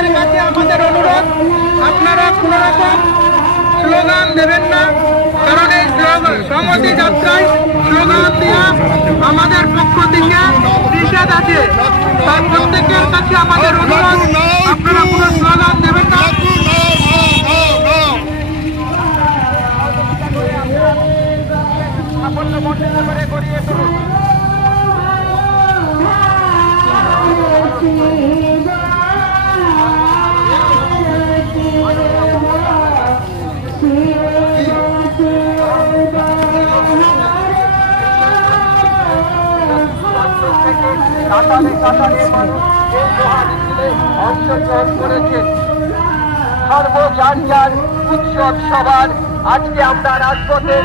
আপনাদের কাছে আমাদের অনুরোধ, আপনারা কোন রকম স্লোগান দেবেন না, কারণ এই সমতি যাত্রায় স্লোগান দেওয়া আমাদের পক্ষ থেকে নিষেধ আছে তার প্রত্যেকের কাছে আমাদের অনুরোধ, আপনারা কোন স্লোগান দেবেন না Thank you. কাতারে কাতারে মানুষ এই মহামিছিলে অংশগ্রহণ করেছে। সর্বজাতীয় উৎসব সবার। আজকে আমরা রাজপথে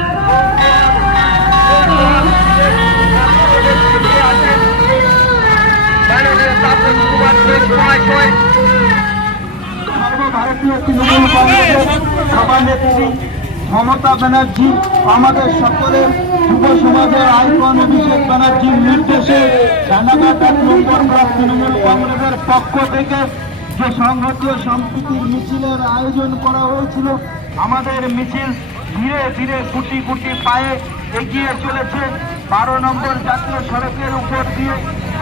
সর্বভারতীয় তৃণমূল কংগ্রেসের সভানেত্রী মমতা ব্যানার্জি, আমাদের সকলের যুব সমাজের আইকন অভিষেক ব্যানার্জির নির্দেশে তৃণমূল কংগ্রেসের পক্ষ থেকে যে সংহতি ও সম্প্রীতির মিছিলের আয়োজন করা হয়েছিল, আমাদের মিছিল ধীরে ধীরে গুটি গুটি পায়ে এগিয়ে চলেছে। বারো নম্বর জাতীয় সড়কের উপর দিয়ে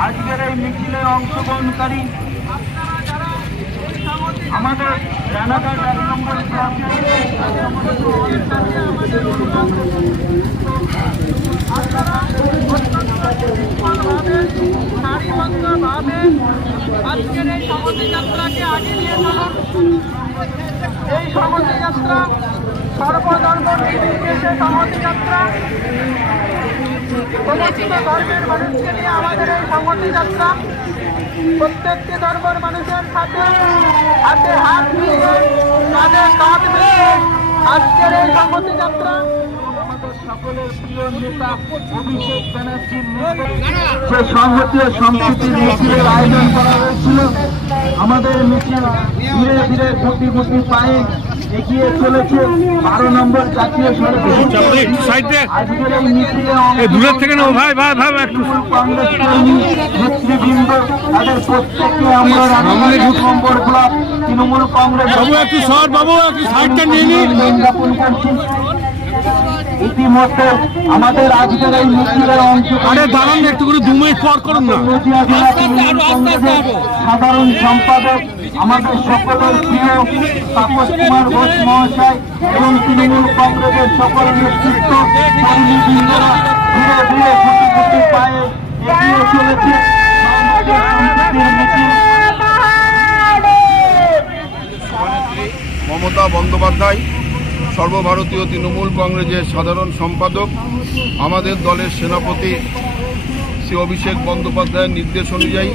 আজকের এই মিছিলে অংশগ্রহণকারী আমাদের রানাঘাট এক নম্বর ব্লকের আজকের এই সমতি যাত্রাকে আগে নিয়ে চলুন এই সমতি যাত্রা সর্বধর্ম নির্বিশেষে সমতি যাত্রা সমস্ত ধর্মের মানুষকে নিয়ে আমাদের এই সংহতি যাত্রা প্রত্যেকটি ধর্মের মানুষের সাথে হাতে হাত মিলিয়ে কাঁধে কাঁধ মিলিয়ে আজকের এই সংহতি যাত্রা আমাদের সকলের প্রিয় নেতা অভিষেক ব্যানার্জির নেতৃত্বে যে সংহতি ও সম্প্রীতির মিছিলের আয়োজন করা হয়েছিল। আমাদের মিছিল ধীরে ধীরে গুটি গুটি পায়ে এগিয়ে চলেছে বারো নম্বর জাতীয় সড়কে। আজকের এই মিছিলে দূরের থেকে না ভাই ভাই ভাই কংগ্রেস কর্মী নেতৃবৃন্দ তাদের প্রত্যেককে আমরা এক নম্বর ব্লক তৃণমূল কংগ্রেস। বাবু একটু সর বাবু একটু সাইডটা নিয়ে নিন করছি। ইতিমধ্যে আমাদের আজকের এই মিছিলের অংশ আরে দাঁড়ান একটু করে দু মিনিট পর করুন না। সাধারণ সম্পাদক আমাদের সকলের প্রিয় তাপস কুমার ঘোষ মহাশয় এবং তৃণমূল কংগ্রেসের সকল নেতৃত্ব কর্মীবৃন্দরা ধীরে ধীরে গুটি গুটি পায়ে এগিয়ে চলেছে। মমতা বন্দ্যোপাধ্যায় সর্বভারতীয় তৃণমূল কংগ্রেসের সাধারণ সম্পাদক, আমাদের দলের সেনাপতি শ্রী অভিষেক বন্দ্যোপাধ্যায়ের নির্দেশ অনুযায়ী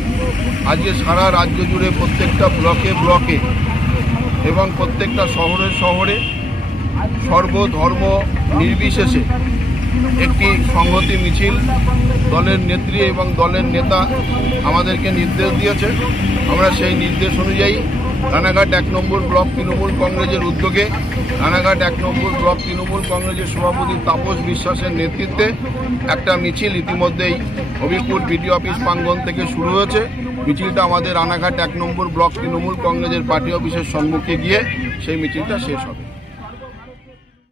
আজকে সারা রাজ্য জুড়ে প্রত্যেকটা ব্লকে ব্লকে এবং প্রত্যেকটা শহরে শহরে সর্বধর্ম নির্বিশেষে একটি সংহতি মিছিল দলের নেত্রী এবং দলের নেতা আমাদেরকে নির্দেশ দিয়েছে। আমরা সেই নির্দেশ অনুযায়ী রানাঘাট এক নম্বর ব্লক তৃণমূল কংগ্রেসের উদ্যোগে রানাঘাট এক নম্বর ব্লক তৃণমূল কংগ্রেসের সভাপতি তাপস বিশ্বাসের নেতৃত্বে একটা মিছিল ইতিমধ্যেই হবিপুর বিডিও অফিস প্রাঙ্গন থেকে শুরু হয়েছে। মিছিলটা আমাদের রানাঘাট এক নম্বর ব্লক তৃণমূল কংগ্রেসের পার্টি অফিসের সম্মুখে গিয়ে সেই মিছিলটা শেষ হবে।